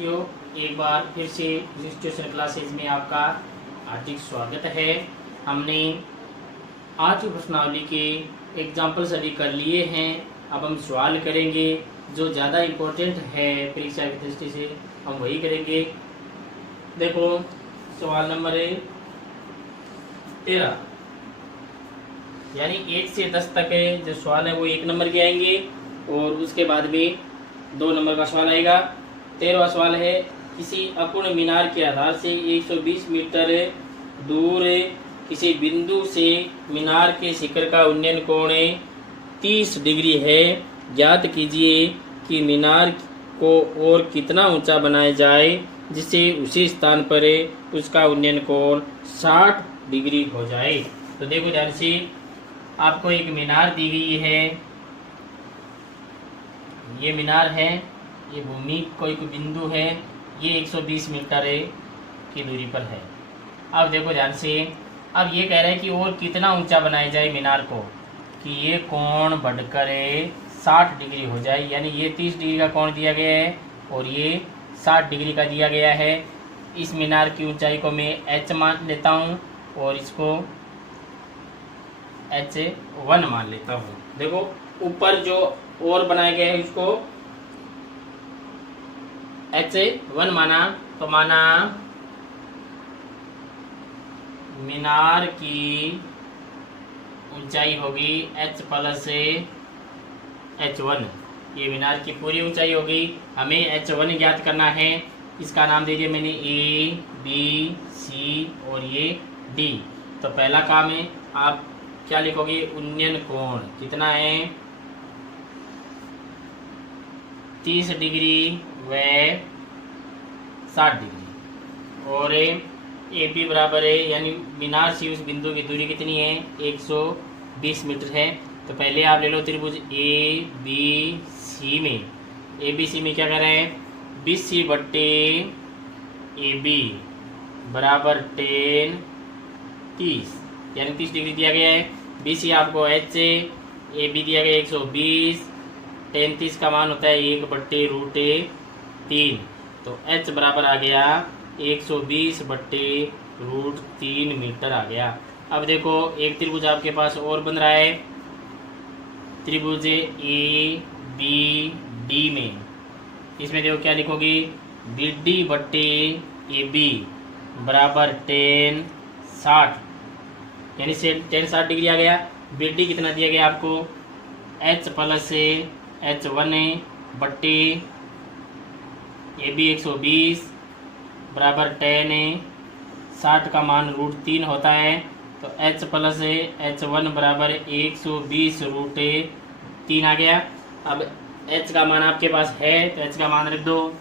साथियों, एक बार फिर से ट्यूशन क्लासेज में आपका हार्दिक स्वागत है। हमने आज की प्रश्नावली के एग्जाम्पल्स अभी कर लिए हैं। अब हम सवाल करेंगे जो ज़्यादा इम्पोर्टेंट है परीक्षा की दृष्टि से, हम वही करेंगे। देखो सवाल नंबर 13, यानी 1 से 10 तक जो सवाल है वो 1 नंबर के आएंगे और उसके बाद में 2 नंबर का सवाल आएगा। 13वां सवाल है, किसी अपूर्ण मीनार के आधार से 120 मीटर दूर किसी बिंदु से मीनार के शिखर का उन्नयन कोण 30 डिग्री है। ज्ञात कीजिए कि मीनार को और कितना ऊंचा बनाया जाए जिससे उसी स्थान पर उसका उन्नयन कोण 60 डिग्री हो जाए। तो देखो ध्यान से, आपको एक मीनार दी गई है। ये मीनार है, ये भूमि कोई बिंदु है, ये 120 मीटर की दूरी पर है। अब देखो ध्यान से, अब ये कह रहा है कि और कितना ऊंचा बनाया जाए मीनार को कि ये कोण बढ़कर 60 डिग्री हो जाए। यानी ये 30 डिग्री का कोण दिया गया है और ये 60 डिग्री का दिया गया है। इस मीनार की ऊंचाई को मैं h मान लेता हूँ और इसको h1 मान लेता हूँ। देखो ऊपर जो और बनाया गया है उसको h1 माना, तो माना मीनार की ऊंचाई होगी h प्लस h1। ये मीनार की पूरी ऊंचाई होगी। हमें h1 ज्ञात करना है। इसका नाम दे दिया मैंने A, B, C और ये D। तो पहला काम है, आप क्या लिखोगे, उन्नयन कोण कितना है 30 डिग्री व 60 डिग्री। और AB बराबर है, यानी मीनार से उस बिंदु की दूरी कितनी है 120 मीटर है। तो पहले आप ले लो त्रिभुज ABC में, ABC में क्या कर रहे हैं, BC बट्टे AB बराबर 10 30, यानी 30 डिग्री दिया गया है। BC आपको h, AB दिया गया 120, 30 का मान होता है 1/√3। तो h बराबर आ गया 120 बट्टे √3 मीटर आ गया। अब देखो एक त्रिभुज आपके पास और बन रहा है, त्रिभुज ABD में। इसमें देखो क्या लिखोगे, BD बट्टे AB बराबर 10 60, यानी 10 60 डिग्री आ गया। BD कितना दिया गया आपको, h प्लस h1 बट्टे AB 120 बराबर 10 60 का मान √3 होता है। तो h प्लस h1 बराबर 120√3 आ गया। अब h का मान आपके पास है तो h का मान रख दो,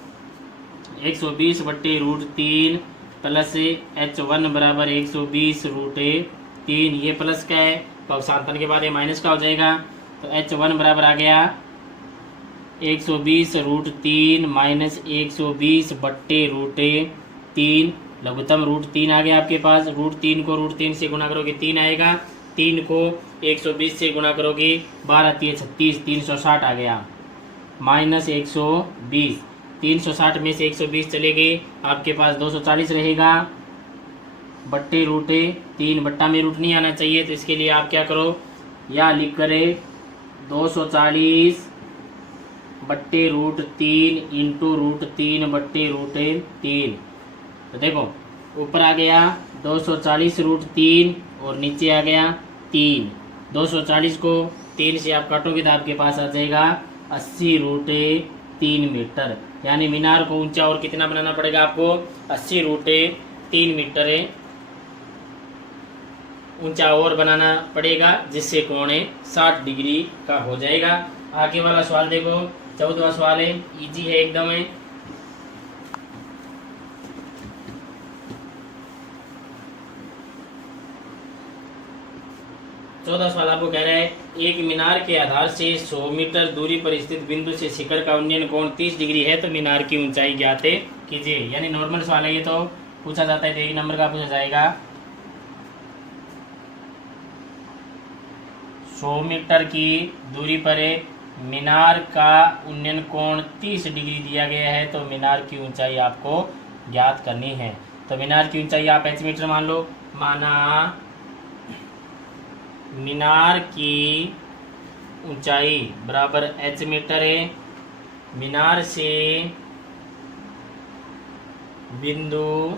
120 बट्टे √3 प्लस h1 बराबर 120√3। ये प्लस का है तो अवसांतन के बाद ये माइनस का हो जाएगा। तो h1 बराबर आ गया 120√3 माइनस 120 बट्टे √3, लघुत्तम √3 आ गया आपके पास। √3 को √3 से गुणा करोगे 3 आएगा, 3 को 120 से गुणा करोगे 12 3 36, 360 आ गया, माइनस 120। 360 में से 120 चले गए, आपके पास 240 रहेगा बट्टे √3। बट्टा में रूट नहीं आना चाहिए, तो इसके लिए आप क्या करो, या लिख करे 240 बट्टे √3 इंटू √3 बट्टे √3। तो देखो ऊपर आ गया 240 √3 और नीचे आ गया 3। 240 को 3 से आप काटोगे तो आपके पास आ जाएगा 80√3 मीटर। यानी मीनार को ऊंचा और कितना बनाना पड़ेगा आपको, 80√3 मीटर ऊंचा और बनाना पड़ेगा, जिससे कोण 60 डिग्री का हो जाएगा। आगे वाला सवाल देखो, 14वां सवाल है, इजी है एकदम है। चौदह सवाल आपको कह रहा है, एक मीनार के आधार से 100 मीटर दूरी पर स्थित बिंदु से शिखर का उन्नयन कोण 30 डिग्री है, तो मीनार की ऊंचाई ज्ञात कीजिए। यानी नॉर्मल सवाल है, ये तो पूछा जाता है, तो 1 नंबर का पूछा जाएगा। 100 मीटर की दूरी पर मीनार का उन्नयन कोण 30 डिग्री दिया गया है, तो मीनार की ऊंचाई आपको ज्ञात करनी है। तो मीनार की ऊंचाई आप एच मीटर मान लो। माना मीनार की ऊंचाई बराबर एच मीटर है। मीनार से बिंदु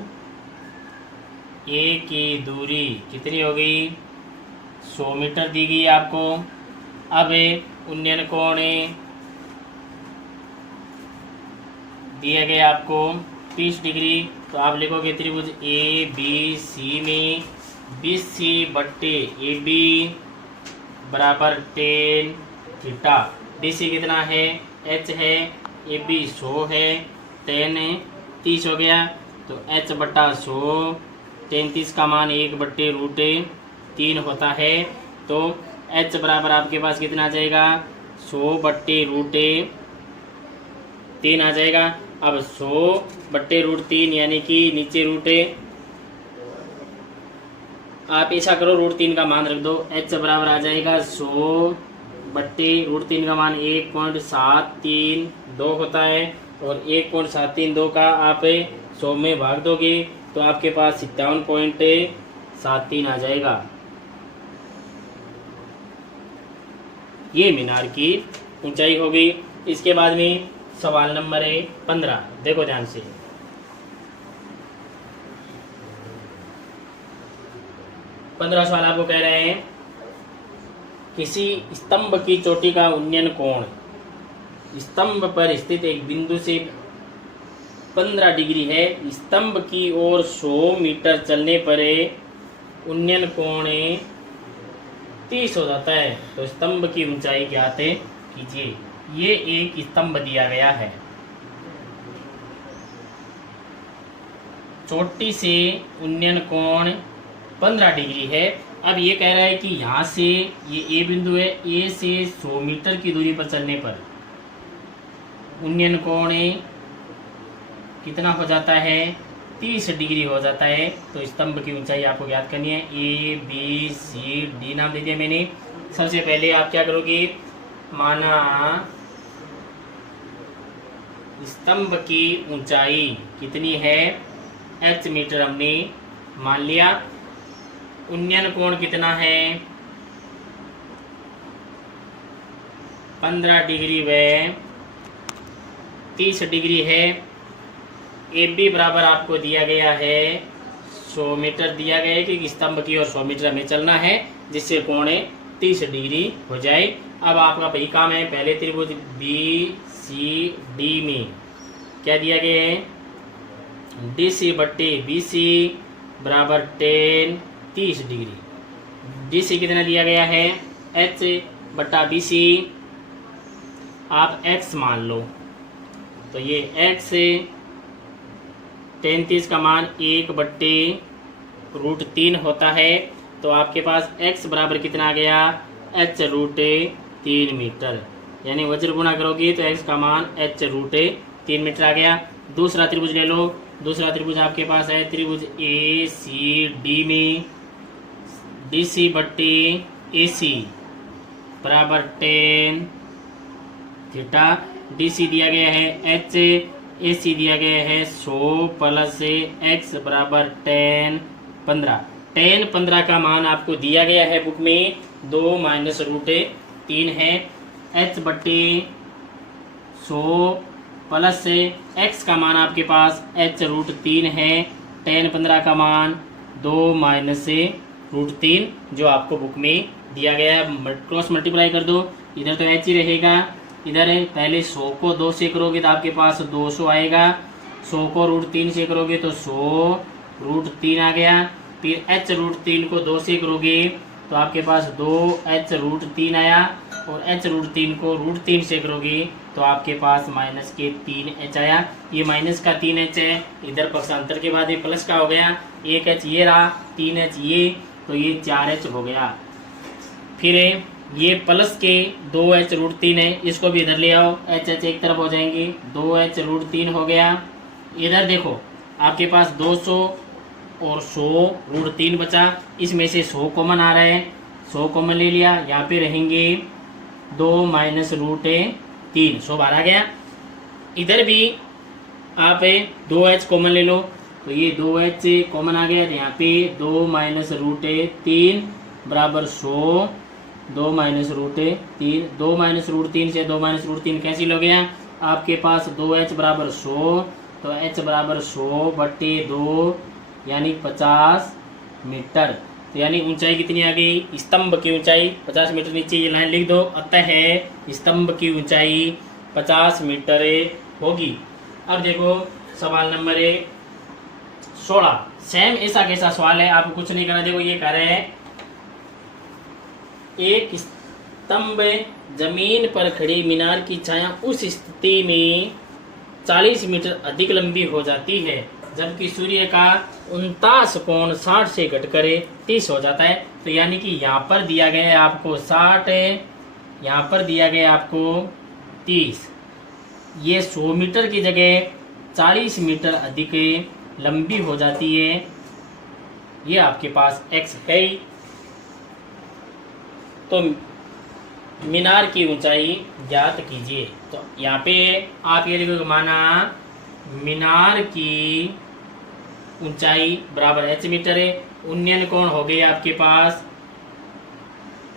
ए की दूरी कितनी होगी? 100 मीटर दी गई आपको। अब उन्नयन कोण दिया गया आपको 30 डिग्री, तो आप लिखोगे त्रिभुज ए बी सी में BC बट्टे AB बराबर tan थीटा। BC कितना है? H है, AB 100 है, tan 30 हो गया, तो H बट्टा 100, tan 30 का मान 1/√3 होता है। तो H बराबर आपके पास कितना आ जाएगा? 100/√3 आ जाएगा। अब 100/√3 यानी कि नीचे रूट आप ऐसा करो, √3 का मान रख दो। H बराबर आ जाएगा 100/√3 का मान 1.732 होता है, और 1.732 का आप 100 में भाग दोगे तो आपके पास 57.73 आ जाएगा। ये मीनार की ऊंचाई होगी। इसके बाद में सवाल नंबर 15, देखो ध्यान से। पंद्रह सवाल आपको कह रहे हैं, किसी स्तंभ की चोटी का उन्नयन कोण स्तंभ पर स्थित एक बिंदु से 15 डिग्री है। स्तंभ की ओर 100 मीटर चलने पर उन्नयन कोण 30 हो जाता है। तो स्तंभ की ऊंचाई ज्ञात कीजिए। ये एक स्तंभ दिया गया है, चोटी से उन्नयन कोण 15 डिग्री है। अब ये कह रहा है कि यहाँ से ये ए बिंदु है, ए से 100 मीटर की दूरी पर चलने पर उन्नयन कोण कितना हो जाता है? 30 डिग्री हो जाता है। तो स्तंभ की ऊंचाई आपको ज्ञात करनी है। ABCD नाम दे दिया मैंने। सबसे पहले आप क्या करोगे? माना स्तंभ की ऊंचाई कितनी है? H मीटर हमने मान लिया। उन्नयन कोण कितना है? 15 डिग्री व 30 डिग्री है। AB बराबर आपको दिया गया है 100 मीटर दिया गया है कि स्तंभ की ओर 100 मीटर हमें चलना है, जिससे कोण 30 डिग्री हो जाए। अब आपका वही काम है। पहले त्रिभुज BCD में क्या दिया गया है? DC बट्टे BC बराबर tan 30 डिग्री। DC कितना दिया गया है? H बट्टा BC आप x मान लो, तो ये x tan 30 का मान 1/√3 होता है। तो आपके पास x बराबर कितना आ गया? h√3 metre. यानी वज्र गुणा करोगे तो x का मान h√3 मीटर आ गया। दूसरा त्रिभुज ले लो। दूसरा त्रिभुज आपके पास है त्रिभुज ACD में DC बट्टे AC बराबर tan थीटा। DC दिया गया है H, AC दिया गया है 100 प्लस x बराबर tan 15। tan 15 का मान आपको दिया गया है बुक में 2 - √3 है। h बट्टे 100 प्लस x का मान आपके पास h√3 है। tan 15 का मान 2 - √3 जो आपको बुक में दिया गया है। क्रॉस मल्टीप्लाई कर दो, इधर तो h ही रहेगा। इधर है पहले 100 को 2 से करोगे तो आपके पास 200 आएगा। 100 को √3 से करोगे तो 100√3 आ गया। फिर h√3 को 2 से करोगे तो आपके पास 2h√3 आया, और h√3 को √3 से करोगे तो आपके पास -3h आया। ये माइनस का 3h है, इधर पक्षांतर के बाद ये प्लस का हो गया। 1h ये रहा, 3h ये, तो ये 4h हो गया। फिर ये प्लस के 2h√3 है, इसको भी इधर ले आओ, h एक तरफ हो जाएंगे, 2h√3 हो गया। इधर देखो आपके पास 200 और 100√3 बचा, इसमें से 100 कॉमन आ रहा है, 100 कॉमन ले लिया। यहाँ पे रहेंगे 2 माइनस रूट 3, 100 बाहर आ गया। इधर भी आप 2h कॉमन ले लो, तो ये 2h कॉमन आ गया, यहाँ पे 2 माइनस रूट 3 बराबर 100, 2 माइनस रूट 3, 2 माइनस रूट 3 से 2 माइनस रूट 3 कैंसिल हो गया, आपके पास 2h बराबर 100, तो h बराबर 100 बट्टे 2 यानी 50 मीटर। तो यानी ऊंचाई कितनी आ गई, स्तंभ की ऊंचाई 50 मीटर, नीचे ये लाइन लिख दो, अतः स्तंभ की ऊंचाई 50 मीटर होगी। अब देखो सवाल नंबर 16, सेम ऐसा कैसा सवाल है, आपको कुछ नहीं करना। देखो ये कह रहे हैं एक स्तंभ जमीन पर खड़ी मीनार की छाया उस स्थिति में 40 मीटर अधिक लंबी हो जाती है जबकि सूर्य का 49 कोण 60 से घटकर 30 हो जाता है। तो यानी कि यहाँ पर दिया गया है आपको 60, यहाँ पर दिया गया है आपको 30, ये 100 मीटर की जगह 40 मीटर अधिक लंबी हो जाती है। ये आपके पास x है। तो मीनार की ऊंचाई ज्ञात कीजिए। तो यहाँ पे आप ये लिखोगे, माना मीनार की ऊंचाई बराबर h मीटर है, उन्नयन कोण हो गए आपके पास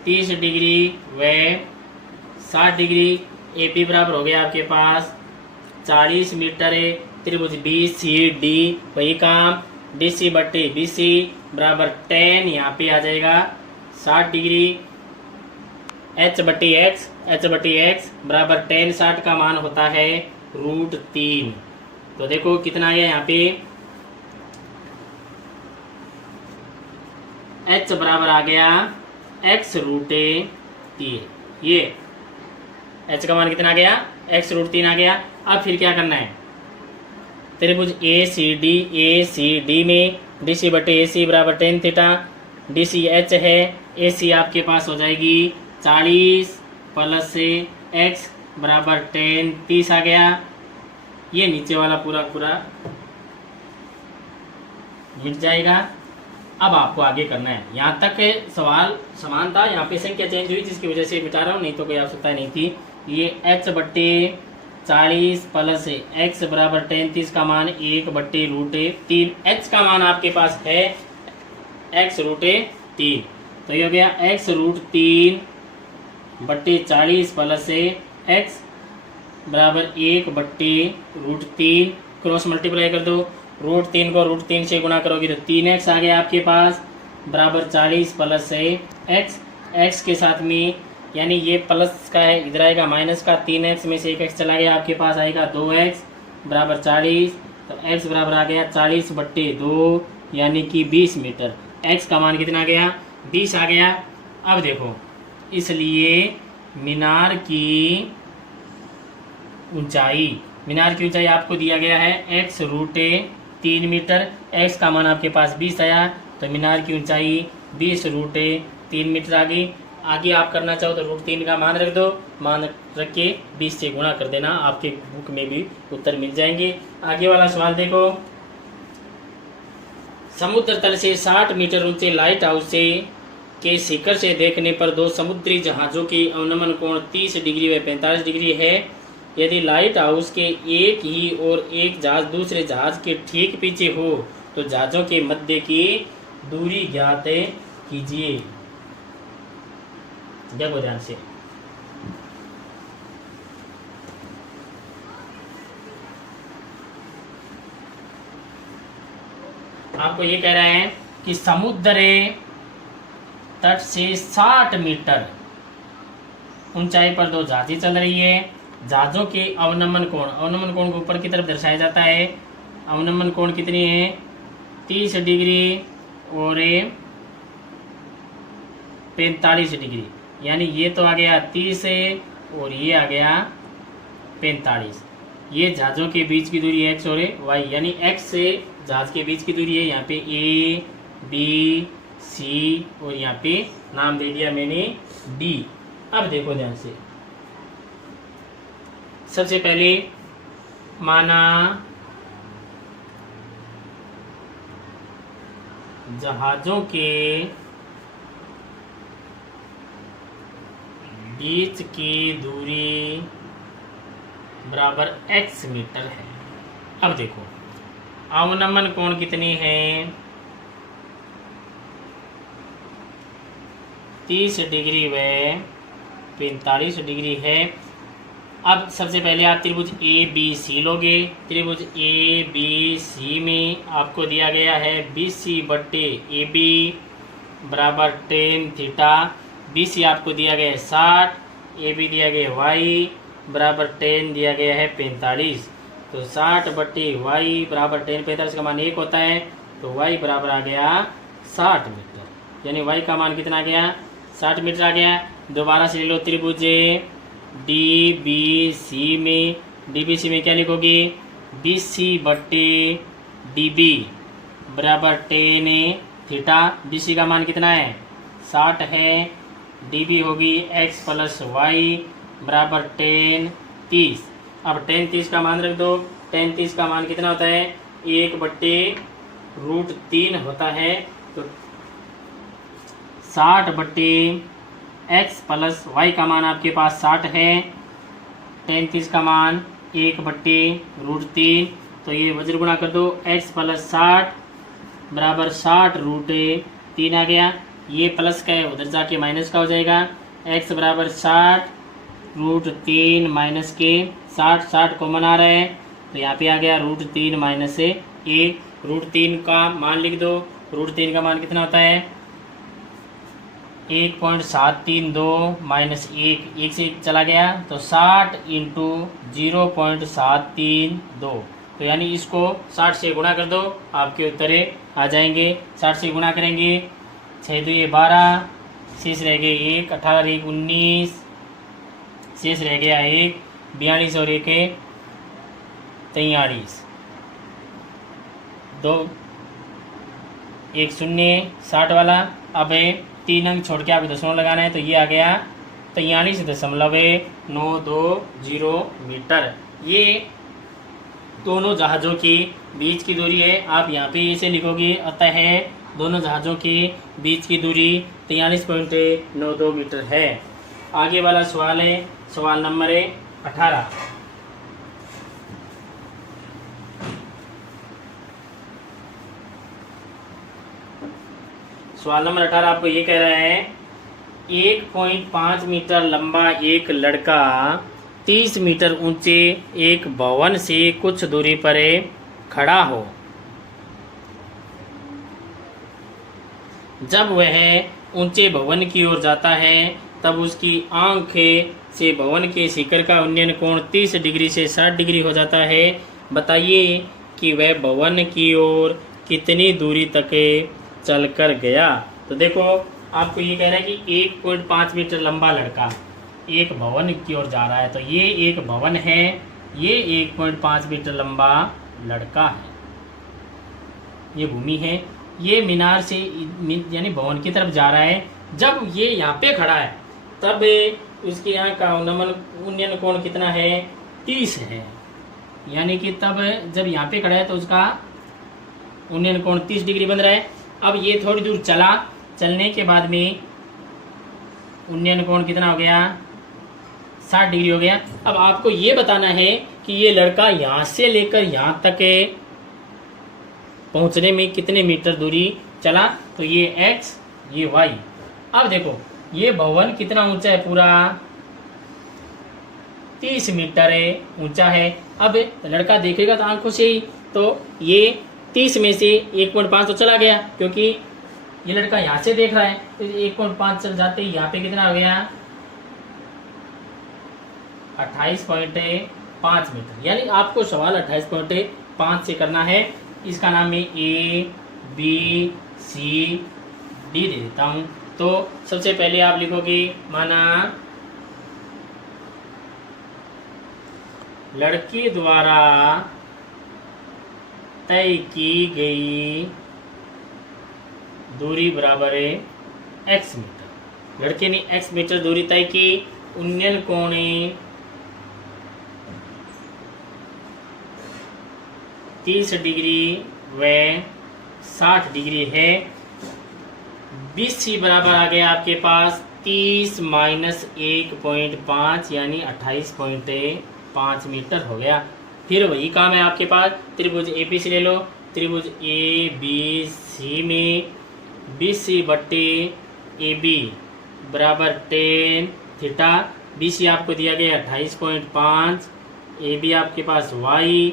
30 डिग्री व 60 डिग्री, AP बराबर हो गया आपके पास 40 मीटर है। त्रिभुज BCD वही काम, DC बट्टे BC बराबर 10, यहाँ पे आ जाएगा 60 डिग्री, h बट्टी x बराबर 10, 60 का मान होता है √3। तो देखो कितना है यहाँ पे, h बराबर आ गया x √3, ये h का मान कितना आ गया, x √3 आ गया। अब फिर क्या करना है, त्रिभुज ACD में DC बटे AC बराबर tan थीटा, DC h है, AC आपके पास हो जाएगी 40 प्लस x बराबर tan 30 आ गया। ये नीचे वाला पूरा पूरा मिट जाएगा। अब आपको आगे करना है, यहाँ तक सवाल समान था, यहाँ पे संख्या चेंज हुई जिसकी वजह से मिटा रहा हूँ, नहीं तो कोई आवश्यकता नहीं थी। ये h बट्टे 40 प्लस x बराबर tan 30 का मान 1 बट्टे √3, h का मान आपके पास है x √3, तो ये हो गया x √3 बट्टे 40 प्लस x बराबर 1 बट्टे √3, क्रॉस मल्टीप्लाई कर दो, √3 को √3 से गुणा करोगे तो 3x आ गया आपके पास बराबर 40 प्लस x, x के साथ में यानी ये प्लस का है, इधर आएगा माइनस का, 3x में से 1x चला गया, आपके पास आएगा 2x बराबर 40, तो x बराबर आ गया 40 बट्टे 2 यानी कि 20 मीटर। x का मान कितना आ गया, 20 आ गया। अब देखो, इसलिए मीनार की ऊंचाई आपको दिया गया है x √3 मीटर, x का मान आपके पास 20 आया, तो मीनार की ऊंचाई 20 √3 मीटर आ गई। आगे आप करना चाहो तो √3 का मान रख दो, मान रख के 20 से गुणा कर देना, आपके बुक में भी उत्तर मिल जाएंगे। आगे वाला सवाल देखो, समुद्र तल से 60 मीटर ऊंचे लाइट हाउस के शिखर से देखने पर दो समुद्री जहाज़ों की अवनमन कोण 30 डिग्री व 45 डिग्री है। यदि लाइट हाउस के एक ही और एक जहाज दूसरे जहाज के ठीक पीछे हो तो जहाज़ों के मध्य की दूरी ज्ञात कीजिए। देखो ध्यान से, आपको ये कह रहे हैं कि समुद्र तट से 60 मीटर ऊंचाई पर दो जहाजें चल रही है। जहाजों के अवनमन कोण को ऊपर की तरफ दर्शाया जाता है। अवनमन कोण कितनी है, 30 डिग्री और 45 डिग्री, यानी ये तो आ गया 30 और ये आ गया 45। ये जहाज़ों के बीच की दूरी x और y, यानी x से जहाज के बीच की दूरी है यहाँ पे A B C और यहाँ पे नाम दे दिया मैंने D। अब देखो ध्यान से, सबसे पहले माना जहाज़ों के बीच की दूरी बराबर x मीटर है। अब देखो अवनमन कोण कितनी है, 30 डिग्री व 45 डिग्री है। अब सबसे पहले आप त्रिभुज ए बी सी लोगे। त्रिभुज ए बी सी में आपको दिया गया है BC बट्टे AB बराबर tan थीटा। BC आपको दिया गया है 60, AB दिया गया y बराबर tan दिया गया है 45। तो 60 बट्टे y बराबर tan 45 का मान 1 होता है, तो y बराबर आ गया 60 मीटर, यानी y का मान कितना आ गया, 60 मीटर आ गया। दोबारा से ले लो त्रिभुज DBC में, DBC में क्या लिखोगे, BC बट्टे DB बराबर tan थीटा। BC का मान कितना है, 60 है, DB होगी x प्लस y बराबर tan 30। अब tan 30 का मान रख दो। tan 30 का मान कितना होता है, 1 बट्टे √3 होता है। तो 60 बट्टे x प्लस y का मान आपके पास 60 है, tan 30 का मान 1 बट्टे √3। तो ये वज्र गुणा कर दो, x प्लस 60 बराबर 60 √3 आ गया। ये प्लस का है, उधर जाके माइनस का हो जाएगा। x बराबर 60 √3 माइनस के 60 कॉमन आ रहा है, तो यहाँ पे आ गया √3 माइनस 1। √3 का मान लिख दो। √3 का मान कितना होता है, 1.732 माइनस 1 से चला गया, तो 60 इंटू 0.732। तो यानी इसको 60 से गुणा कर दो, आपके उत्तरे आ जाएंगे। 60 से गुणा करेंगे, 6 2 12, शेष रह गए 1, 18 1 19, शेष रह गया 1, 42 और 1 43, 2 1 0 60 वाला। अब 3 अंक छोड़ के आपको दशमलव लगाना है, तो ये आ गया 43.920 मीटर। ये दोनों जहाज़ों के बीच की दूरी है। आप यहाँ पे इसे लिखोगे, अतः दोनों जहाज़ों के बीच की दूरी 43.92 मीटर है। आगे वाला सवाल है सवाल नंबर 18। सवाल नंबर 18 आपको ये कह रहा है, 1.5 मीटर लंबा एक लड़का 30 मीटर ऊंचे एक भवन से कुछ दूरी पर खड़ा हो। जब वह ऊंचे भवन की ओर जाता है, तब उसकी आंख से भवन के शिखर का उन्नयन कोण 30 डिग्री से 60 डिग्री हो जाता है। बताइए कि वह भवन की ओर कितनी दूरी तक चलकर गया। तो देखो आपको ये कह रहा है कि 1.5 मीटर लंबा लड़का एक भवन की ओर जा रहा है, तो ये एक भवन है, ये 1.5 मीटर लंबा लड़का है, ये भूमि है, ये मीनार से यानी भवन की तरफ जा रहा है। जब ये यहाँ पे खड़ा है, तब उसके यहाँ का उन्नयन कोण कितना है, 30 है, यानी कि तब जब यहाँ पे खड़ा है तो उसका उन्नयन कोण 30 डिग्री बन रहा है। अब ये थोड़ी दूर चला, चलने के बाद में उन्नयन कोण कितना हो गया, 60 डिग्री हो गया। अब आपको ये बताना है कि ये लड़का यहाँ से लेकर यहाँ तक पहुँचने में कितने मीटर दूरी चला। तो ये x ये y। अब देखो ये भवन कितना ऊंचा है, पूरा 30 मीटर ऊंचा है। अब लड़का देखेगा तो आंखों से ही, तो ये 30 में से 1.5 तो चला गया, क्योंकि ये लड़का यहाँ से देख रहा है, तो 1.5 चल जाते ही यहाँ पे कितना हो गया, 28.5 मीटर। यानी आपको सवाल 28.5 से करना है। इसका नाम मैं A B C D दे देता हूँ। तो सबसे पहले आप लिखोगे, माना लड़के द्वारा तय की गई दूरी बराबर है x मीटर। लड़के ने x मीटर दूरी तय की, उन्नयन कोण 30 डिग्री व 60 डिग्री है। BC बराबर आ गया आपके पास 30 माइनस 1.5 यानी 28.5 मीटर हो गया। फिर वही काम है आपके पास, त्रिभुज ए पी सी ले लो। त्रिभुज ए बी सी में BC बट्टे AB बराबर टेन थीटा। BC आपको दिया गया 28.5, AB आपके पास Y,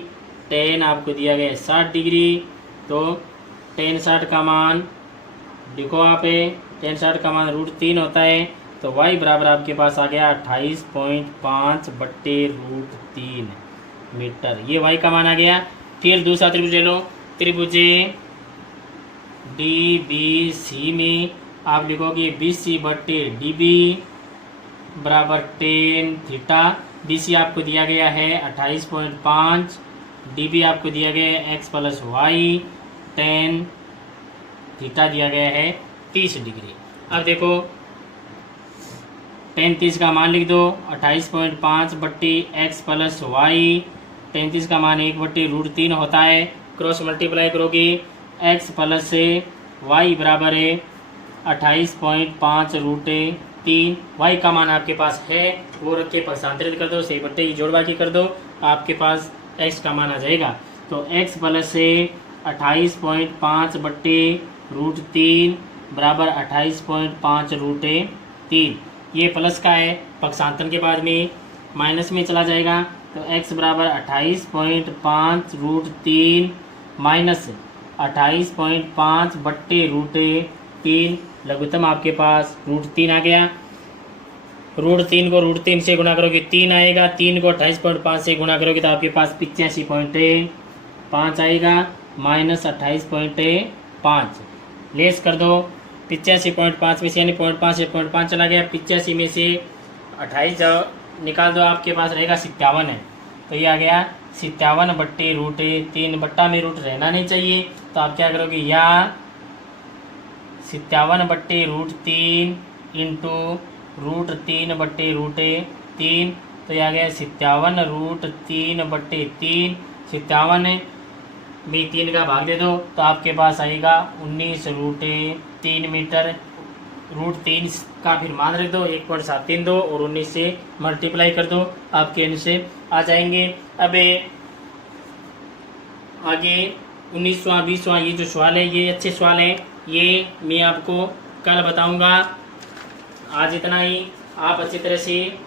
टेन आपको दिया गया 60 डिग्री। तो टेन 60 का मान देखो आप, टेन 60 का मान √3 होता है। तो Y बराबर आपके पास आ गया 28.5 बट्टे √3 मीटर, ये Y का मान आ गया। फिर दूसरा त्रिभुज ले लो। त्रिभुज DBC में आप लिखोगे BC बट्टे DB बराबर टेन थीटा। BC आपको दिया गया है 28.5, DB आपको दिया गया है x plus y, tan theta दिया गया है 30 डिग्री। अब देखो टेन 30 का मान लिख दो, 28.5 बट्टी x प्लस वाई, टेन 30 का मान 1/√3 होता है। क्रॉस मल्टीप्लाई करोगे x प्लस वाई बराबर है 28.5 √3। y का मान आपके पास है वो रख के पक्षांतरित कर दो, सही बट्टे की जोड़बाकी कर दो, आपके पास x का मान आ जाएगा। तो x प्लस 28.5 बट्टे √3 बराबर 28.5 √3। ये प्लस का है, पक्षांतरण के बाद में माइनस में चला जाएगा। तो x बराबर 28.5 √3 माइनस 28.5 बट्टे √3, लघुत्तम आपके पास √3 आ गया। √3 को √3 से गुणा करोगे 3 आएगा, 3 को 28.5 से गुणा करोगे तो आपके पास 85.5 आएगा, माइनस 28.5 लेस कर दो। 85.5 में से यानी 0.5 से 0.5 चला गया, 85 में से 28 निकाल दो, आपके पास रहेगा 57 है। तो ये आ गया 57 बट्टे √3, बट्टा में रूट रहना नहीं चाहिए, तो आप क्या करोगे, या 57 बट्टे √3 इंटू √3 बट्टे √3, तो ये आ गया 57 √3 बट्टे 3। 57 में 3 का भाग दे दो तो आपके पास आएगा 19 √3 मीटर। √3 का फिर मान रख दो, 1.732 और 19 से मल्टीप्लाई कर दो, आपके आंसर आ जाएंगे। अब आगे 19वां 20वां ये जो सवाल है ये अच्छे सवाल हैं, ये मैं आपको कल बताऊंगा। आज इतना ही, आप अच्छी तरह से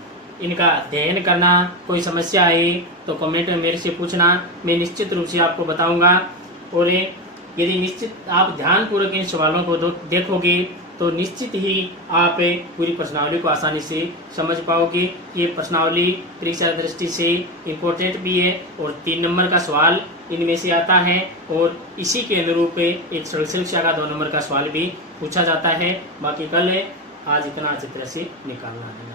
इनका अध्ययन करना। कोई समस्या आए तो कमेंट में मेरे से पूछना, मैं निश्चित रूप से आपको बताऊंगा। और यदि निश्चित आप ध्यानपूर्वक इन सवालों को देखोगे तो निश्चित ही आप पूरी प्रश्नावली को आसानी से समझ पाओगे। ये प्रश्नावली परीक्षा दृष्टि से इम्पोर्टेंट भी है और 3 नंबर का सवाल इनमें से आता है, और इसी के अनुरूप एक सरल शिक्षा का 2 नंबर का सवाल भी पूछा जाता है। बाकी कल आज इतना अच्छी तरह से निकालना है।